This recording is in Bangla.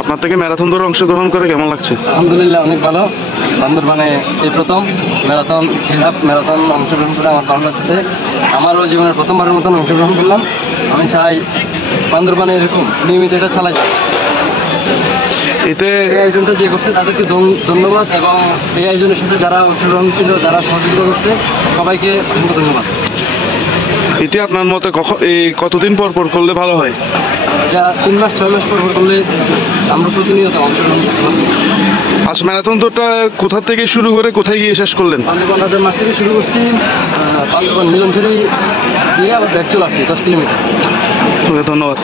আপনার থেকে ম্যারাথন দৌড়ে অংশগ্রহণ করে কেমন লাগছে? আলহামদুলিল্লাহ, অনেক ভালো। বান্দরবানে এই প্রথম ম্যারাথন অংশগ্রহণ করে আমার ভালো লাগছে। আমারও জীবনের প্রথমবারের মতন অংশগ্রহণ করলাম। আমি চাই বান্দরবানে এরকম নিয়মিত এটা চালাই যায়। এতে এই আয়োজনটা যে করছে তাদেরকে ধন্যবাদ, এবং এই আয়োজনের সাথে যারা অংশগ্রহণ ছিল, যারা সহযোগিতা করছে, সবাইকে অসংখ্য ধন্যবাদ। এটি আপনার মতে কতদিন পর পর করলে ভালো হয়? এটা 3 মাস 6 মাস পর করলে আমরা প্রতিনিয়ত অংশগ্রহণ করতে পারবো। আচ্ছা, ম্যারাথন দৌড়টা কোথা থেকে শুরু করে কোথায় গিয়ে শেষ করলেন? বান্দরবান রাজার মাস থেকে শুরু করছি, বান্দরবান মিলনছড়ি দিয়ে আবার ব্যাক চলে আসছি 10 কিলোমিটার। ধন্যবাদ।